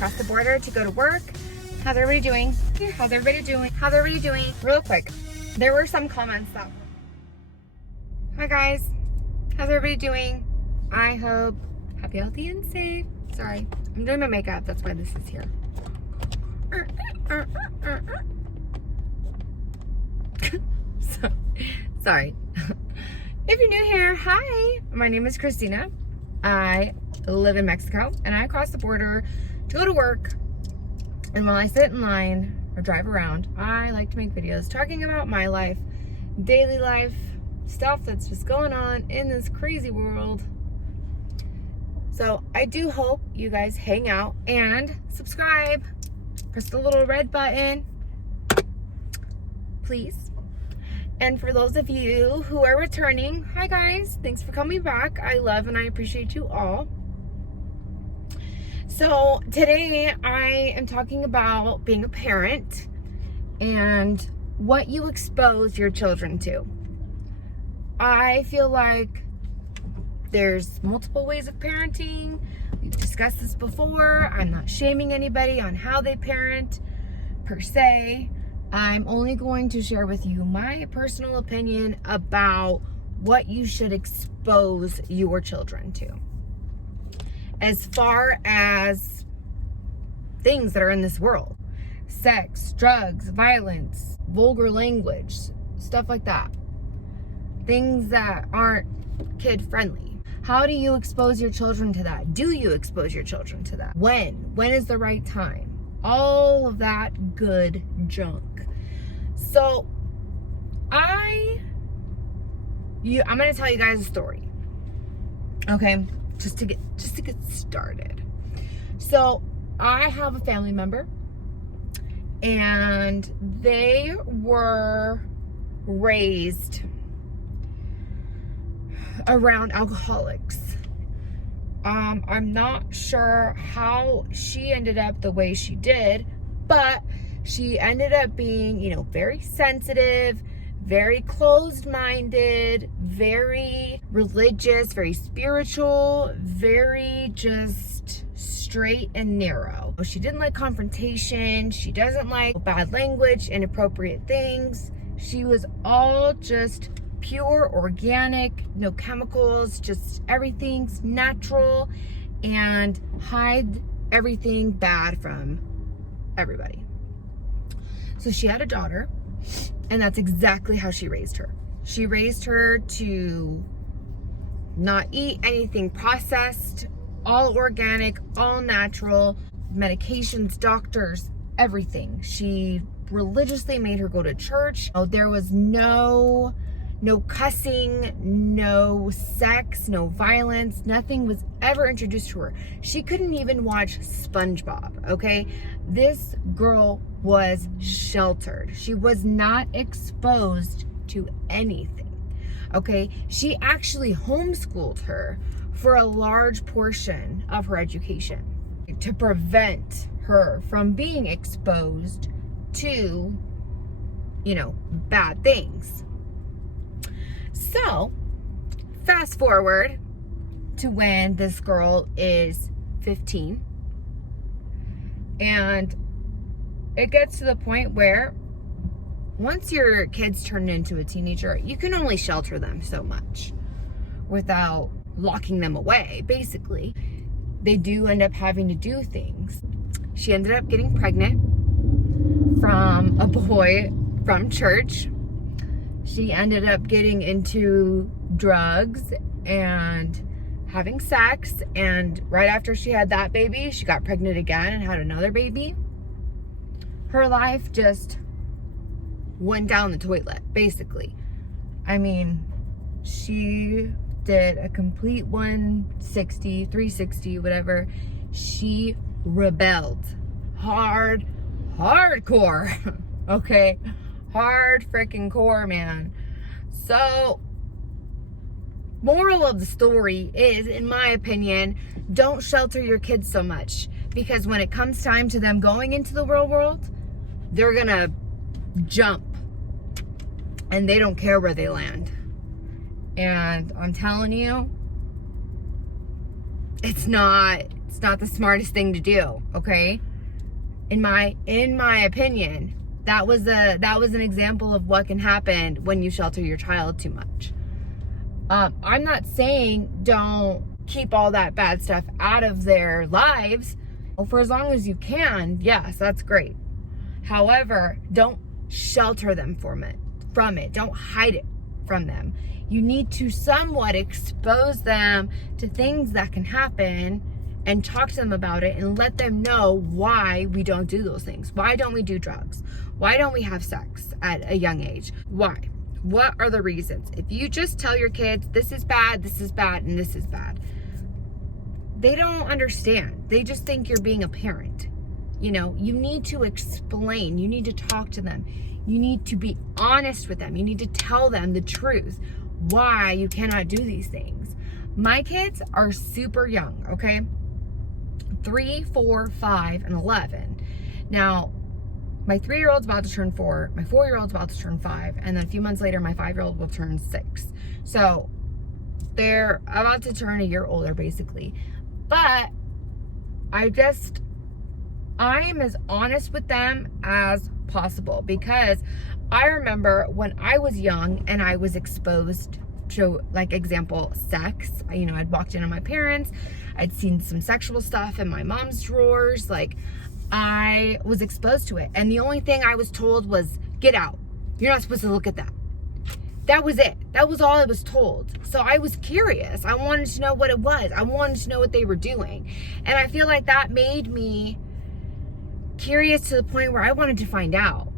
across the border to go to work. How's everybody doing? How's everybody doing? How's everybody doing? Real quick, there were some comments that, hi guys, how's everybody doing? I hope happy, healthy, and safe. Sorry, I'm doing my makeup, that's why this is here. Sorry. If you're new here, hi, my name is Christina. I live in Mexico and I cross the border to go to work. And while I sit in line or drive around, I like to make videos talking about my life, daily life, stuff that's just going on in this crazy world. So I do hope you guys hang out and subscribe. Press the little red button, please. And for those of you who are returning, hi guys, thanks for coming back. I love and I appreciate you all. So today I am talking about being a parent and what you expose your children to. I feel like there's multiple ways of parenting. We've discussed this before. I'm not shaming anybody on how they parent per se. I'm only going to share with you my personal opinion about what you should expose your children to. As far as things that are in this world, sex, drugs, violence, vulgar language, stuff like that. Things that aren't kid friendly. How do you expose your children to that? Do you expose your children to that? When? When is the right time? All of that good junk. So I'm gonna tell you guys a story. Okay? Just to get started. So I have a family member and they were raised around alcoholics. I'm not sure how she ended up the way she did, but she ended up being, very sensitive, very closed-minded, very religious, very spiritual, very just straight and narrow. She didn't like confrontation. She doesn't like bad language, inappropriate things. She was all just pure, organic, no chemicals, just everything's natural, and hide everything bad from everybody. So she had a daughter, and that's exactly how she raised her. She raised her to not eat anything processed, all organic, all natural, medications, doctors, everything. She religiously made her go to church. There was no cussing, no sex, no violence. Nothing was ever introduced to her. She couldn't even watch SpongeBob, okay? This girl was sheltered. She was not exposed to anything, okay? She actually homeschooled her for a large portion of her education to prevent her from being exposed to, bad things. So, fast forward to when this girl is 15, and it gets to the point where once your kids turn into a teenager, you can only shelter them so much without locking them away, basically. They do end up having to do things. She ended up getting pregnant from a boy from church. She ended up getting into drugs and having sex, and right after she had that baby, she got pregnant again and had another baby. Her life just went down the toilet, basically. I mean, she did a complete 160, 360, whatever. She rebelled. Hardcore. Okay? Hard freaking core, man. So, moral of the story is, in my opinion, don't shelter your kids so much, because when it comes time to them going into the real world, they're gonna jump and they don't care where they land. And I'm telling you, It's not the smartest thing to do, okay? In my opinion, that was an example of what can happen when you shelter your child too much. I'm not saying don't keep all that bad stuff out of their lives. For as long as you can, yes, that's great. However, don't shelter them from it. Don't hide it from them. You need to somewhat expose them to things that can happen and talk to them about it and let them know why we don't do those things. Why don't we do drugs? Why don't we have sex at a young age? Why? What are the reasons? If you just tell your kids, this is bad, and this is bad, they don't understand. They just think you're being a parent. You know, you need to explain. You need to talk to them. You need to be honest with them. You need to tell them the truth, why you cannot do these things. My kids are super young, okay? 3, 4, 5, and 11. Now, my 3-year-old's about to turn 4, my 4-year-old's about to turn 5, and then a few months later, my 5-year-old will turn 6. So they're about to turn a year older, basically. But I am as honest with them as possible, because I remember when I was young and I was exposed to, like, example, sex. You know, I'd walked in on my parents, I'd seen some sexual stuff in my mom's drawers. Like, I was exposed to it, and the only thing I was told was, get out. You're not supposed to look at that. That was it. That was all I was told. So I was curious. I wanted to know what it was. I wanted to know what they were doing. And I feel like that made me curious to the point where I wanted to find out,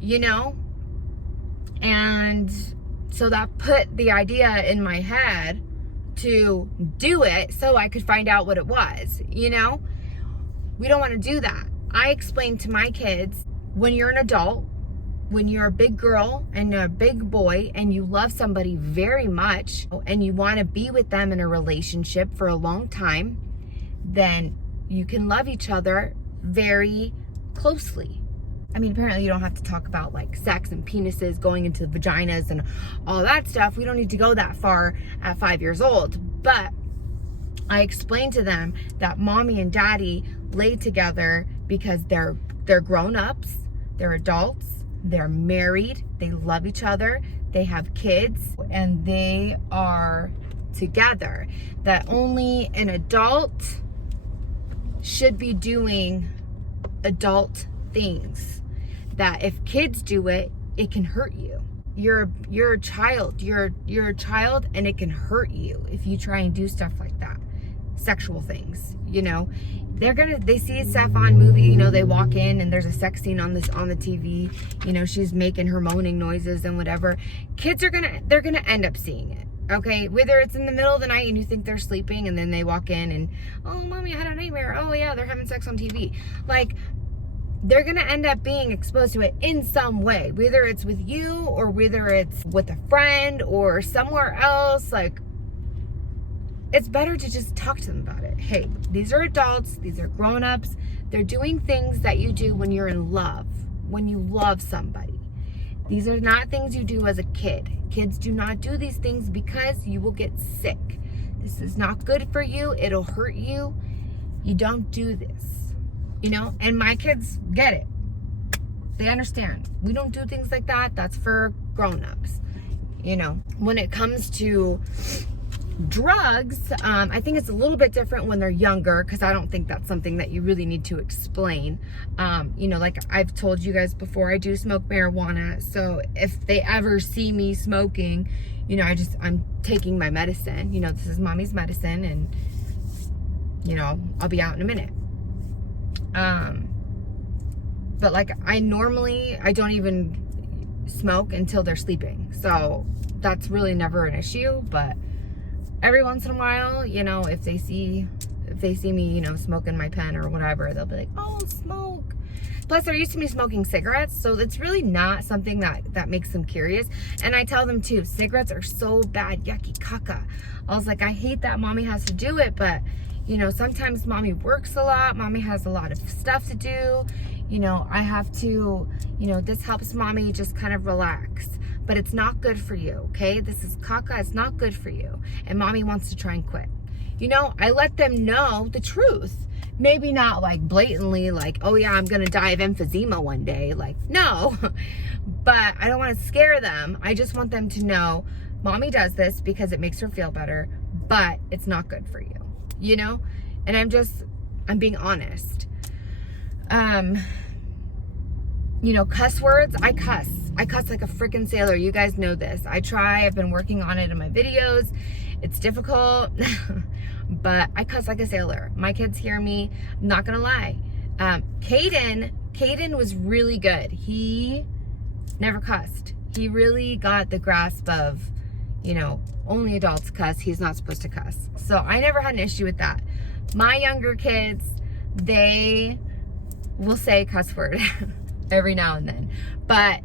you know? And so that put the idea in my head to do it so I could find out what it was, you know? We don't want to do that. I explained to my kids, when you're an adult, when you're a big girl and a big boy and you love somebody very much and you want to be with them in a relationship for a long time, then you can love each other very closely. I mean, apparently you don't have to talk about like sex and penises going into vaginas and all that stuff. We don't need to go that far at 5 years old. But I explained to them that mommy and daddy lay together because they're grown-ups, they're adults, they're married, they love each other, they have kids, and they are together. That only an adult should be doing adult things. That if kids do it, it can hurt you. You're a child. You're a child, and it can hurt you if you try and do stuff like that. Sexual things, you know. They see stuff on movie, you know, they walk in and there's a sex scene on the TV, you know, she's making her moaning noises and whatever. Kids they're gonna end up seeing it. Okay, whether it's in the middle of the night and you think they're sleeping and then they walk in and, oh, mommy, I had a nightmare. Oh yeah, they're having sex on TV. Like, they're gonna end up being exposed to it in some way, whether it's with you or whether it's with a friend or somewhere else. Like, it's better to just talk to them about it. Hey, these are adults, these are grown-ups. They're doing things that you do when you're in love, when you love somebody. These are not things you do as a kid. Kids do not do these things because you will get sick. This is not good for you. It'll hurt you. You don't do this, you know? And my kids get it. They understand. We don't do things like that. That's for grown-ups, you know? When it comes to drugs, I think it's a little bit different when they're younger, because I don't think that's something that you really need to explain. You know, like I've told you guys before, I do smoke marijuana, so if they ever see me smoking, you know, I'm taking my medicine. You know, this is mommy's medicine, and you know, I'll be out in a minute. But like I don't even smoke until they're sleeping, so that's really never an issue. But every once in a while, you know, if they see me, you know, smoking my pen or whatever, they'll be like, oh, smoke. Plus, they're used to me smoking cigarettes, so it's really not something that makes them curious. And I tell them too, cigarettes are so bad, yucky caca. I was like, I hate that mommy has to do it, but you know, sometimes mommy works a lot, mommy has a lot of stuff to do. You know, I have to, you know, this helps mommy just kind of relax. But it's not good for you, okay? This is caca, it's not good for you. And mommy wants to try and quit. You know, I let them know the truth. Maybe not like blatantly, like, oh yeah, I'm gonna die of emphysema one day. Like, no. But I don't want to scare them. I just want them to know, mommy does this because it makes her feel better, but it's not good for you, you know? And I'm being honest. You know, cuss words, I cuss like a freaking sailor. You guys know this. I've been working on it in my videos. It's difficult, but I cuss like a sailor. My kids hear me, I'm not gonna lie. Caden was really good. He never cussed. He really got the grasp of, you know, only adults cuss. He's not supposed to cuss. So I never had an issue with that. My younger kids, they will say cuss word every now and then, but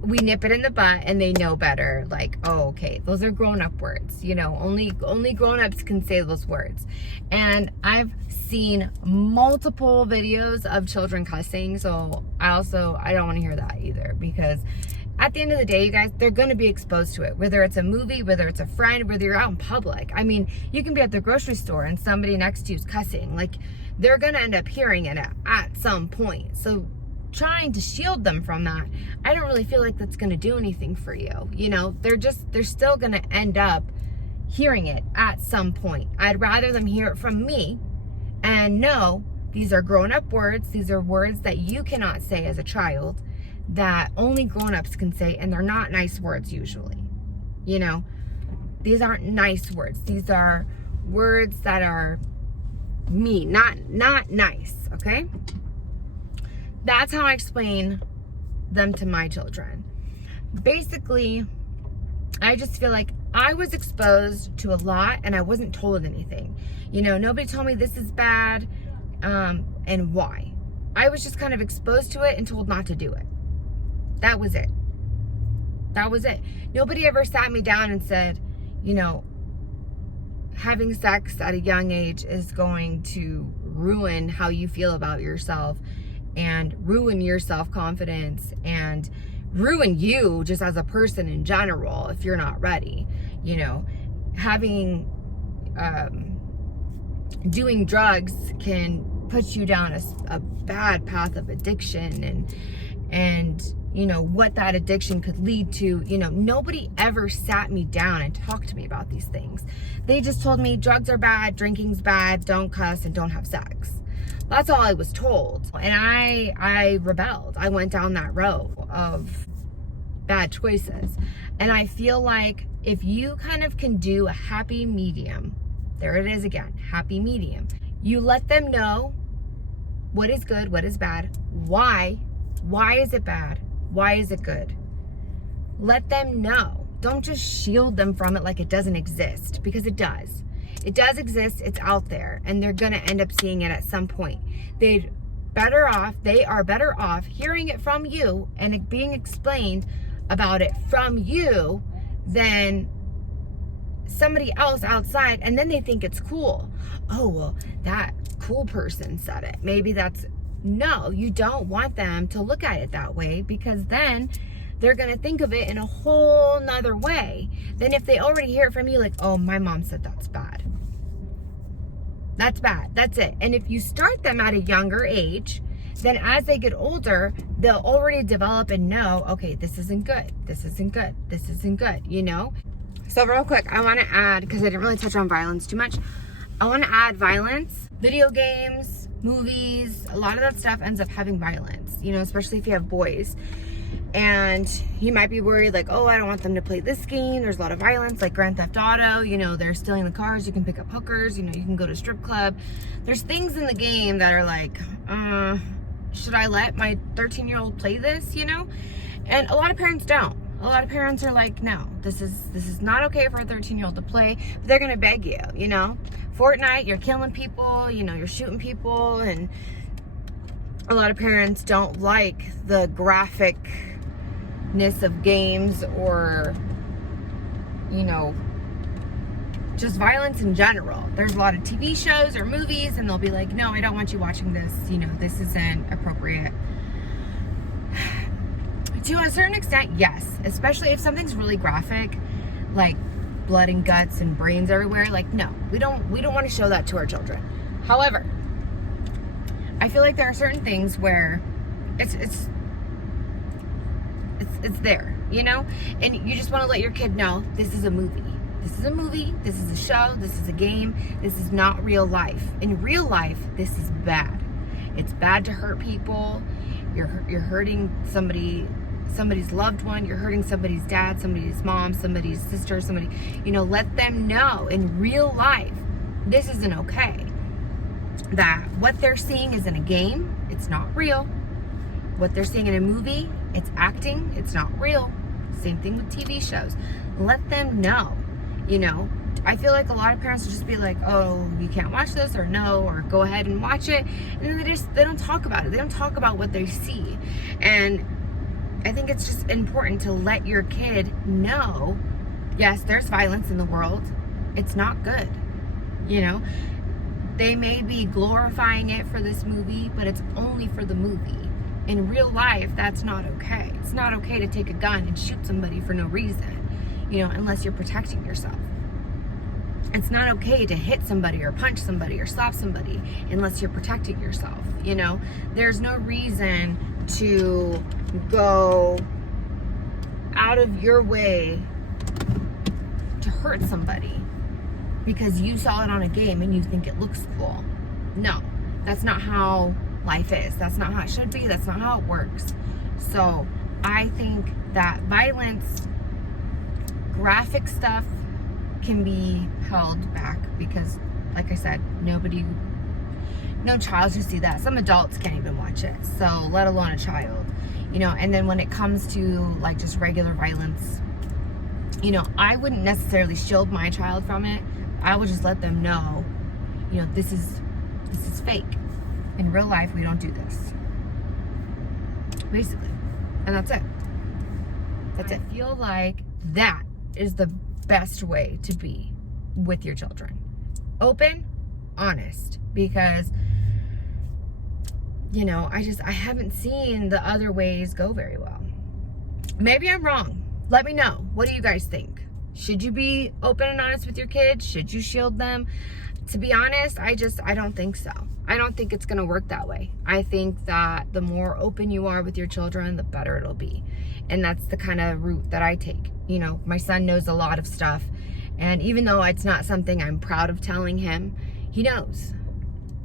we nip it in the butt and they know better. Like, oh, okay, those are grown-up words. You know, only grown-ups can say those words. And I've seen multiple videos of children cussing, so I don't want to hear that either, because at the end of the day, you guys, they're going to be exposed to it, whether it's a movie, whether it's a friend, whether you're out in public. I mean, you can be at the grocery store and somebody next to you is cussing. Like, they're going to end up hearing it at some point. So trying to shield them from that, I don't really feel like that's going to do anything for you. You know, they're still going to end up hearing it at some point. I'd rather them hear it from me and know these are grown-up words. These are words that you cannot say as a child, that only grown-ups can say, and they're not nice words usually. You know, these aren't nice words. These are words that are mean, not nice, okay? That's how I explain them to my children. Basically, I just feel like I was exposed to a lot and I wasn't told anything. You know, nobody told me this is bad and why. I was just kind of exposed to it and told not to do it. That was it. That was it. Nobody ever sat me down and said, you know, having sex at a young age is going to ruin how you feel about yourself and ruin your self-confidence and ruin you just as a person in general if you're not ready. You know, having doing drugs can put you down a bad path of addiction, and you know what that addiction could lead to. You know, nobody ever sat me down and talked to me about these things. They just told me drugs are bad, drinking's bad, don't cuss, and don't have sex. That's all I was told. And I rebelled. I went down that road of bad choices. And I feel like if you kind of can do a happy medium, there it is again, happy medium. You let them know what is good, what is bad, why is it bad, why is it good. Let them know. Don't just shield them from it like it doesn't exist, because it does. It does exist, it's out there, and they're gonna end up seeing it at some point. They are better off hearing it from you and it being explained about it from you than somebody else outside, and then they think it's cool. Oh, well, that cool person said it. Maybe that's, no, you don't want them to look at it that way, because then they're gonna think of it in a whole nother way than if they already hear it from you, like, oh, my mom said that's bad. That's bad, that's it. And if you start them at a younger age, then as they get older, they'll already develop and know, okay, this isn't good, this isn't good, this isn't good, you know? So real quick, I wanna add, because I didn't really touch on violence too much, I wanna add violence. Video games, movies, a lot of that stuff ends up having violence, you know, especially if you have boys. And you might be worried, like, oh, I don't want them to play this game. There's a lot of violence, like Grand Theft Auto. You know, they're stealing the cars. You can pick up hookers. You know, you can go to a strip club. There's things in the game that are like, should I let my 13-year-old play this, you know? And a lot of parents don't. A lot of parents are like, no, this is not okay for a 13-year-old to play. But they're going to beg you, you know? Fortnite, you're killing people. You know, you're shooting people. And a lot of parents don't like the graphicness of games, or, you know, just violence in general. There's a lot of TV shows or movies, and they'll be like, no, I don't want you watching this. You know, this isn't appropriate. To a certain extent, yes. Especially if something's really graphic, like blood and guts and brains everywhere. Like, no, we don't want to show that to our children. However, I feel like there are certain things where it's there, you know? And you just want to let your kid know this is a movie. This is a movie, this is a show, this is a game, this is not real life. In real life, this is bad. It's bad to hurt people. You're hurting somebody's loved one, you're hurting somebody's dad, somebody's mom, somebody's sister, somebody, you know, let them know in real life, this isn't okay. That what they're seeing is in a game, it's not real. What they're seeing in a movie, it's acting, it's not real. Same thing with TV shows. Let them know, you know. I feel like a lot of parents will just be like, oh, you can't watch this, or no, or go ahead and watch it. And then they don't talk about it. They don't talk about what they see. And I think it's just important to let your kid know, yes, there's violence in the world. It's not good, you know. They may be glorifying it for this movie, but it's only for the movie. In real life, that's not okay. It's not okay to take a gun and shoot somebody for no reason, you know, unless you're protecting yourself. It's not okay to hit somebody or punch somebody or slap somebody unless you're protecting yourself, you know. There's no reason to go out of your way to hurt somebody because you saw it on a game and you think it looks cool. No, that's not how life is. That's not how it should be. That's not how it works. So I think that violence, graphic stuff can be held back because, like I said, no child should see that. Some adults can't even watch it, so let alone a child, you know. And then when it comes to like just regular violence, you know, I wouldn't necessarily shield my child from it. I would just let them know, you know, this is fake. In real life, we don't do this. Basically. And that's it. That's it. I feel like that is the best way to be with your children. Open, honest. Because, you know, I haven't seen the other ways go very well. Maybe I'm wrong. Let me know. What do you guys think? Should you be open and honest with your kids? Should you shield them? To be honest, I don't think so. I don't think it's going to work that way. I think that the more open you are with your children, the better it'll be. And that's the kind of route that I take. You know, my son knows a lot of stuff. And even though it's not something I'm proud of telling him, he knows.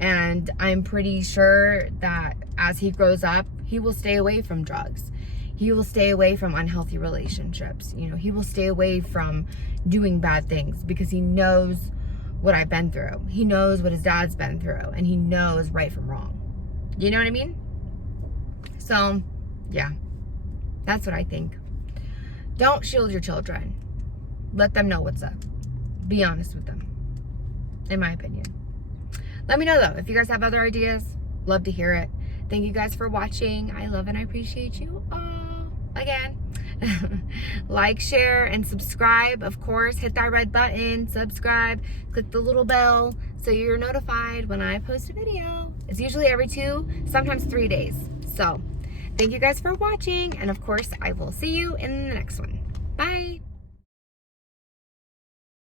And I'm pretty sure that as he grows up, he will stay away from drugs. He will stay away from unhealthy relationships. You know, he will stay away from doing bad things because he knows what I've been through. He knows what his dad's been through, and he knows right from wrong. You know what I mean? So, yeah, that's what I think. Don't shield your children. Let them know what's up. Be honest with them, in my opinion. Let me know, though, if you guys have other ideas. Love to hear it. Thank you guys for watching. I love and I appreciate you all. Again, like, share, and subscribe. Of course, hit that red button, subscribe, click the little bell so you're notified when I post a video. It's usually every 2, sometimes 3 days. So thank you guys for watching, and of course I will see you in the next one. Bye.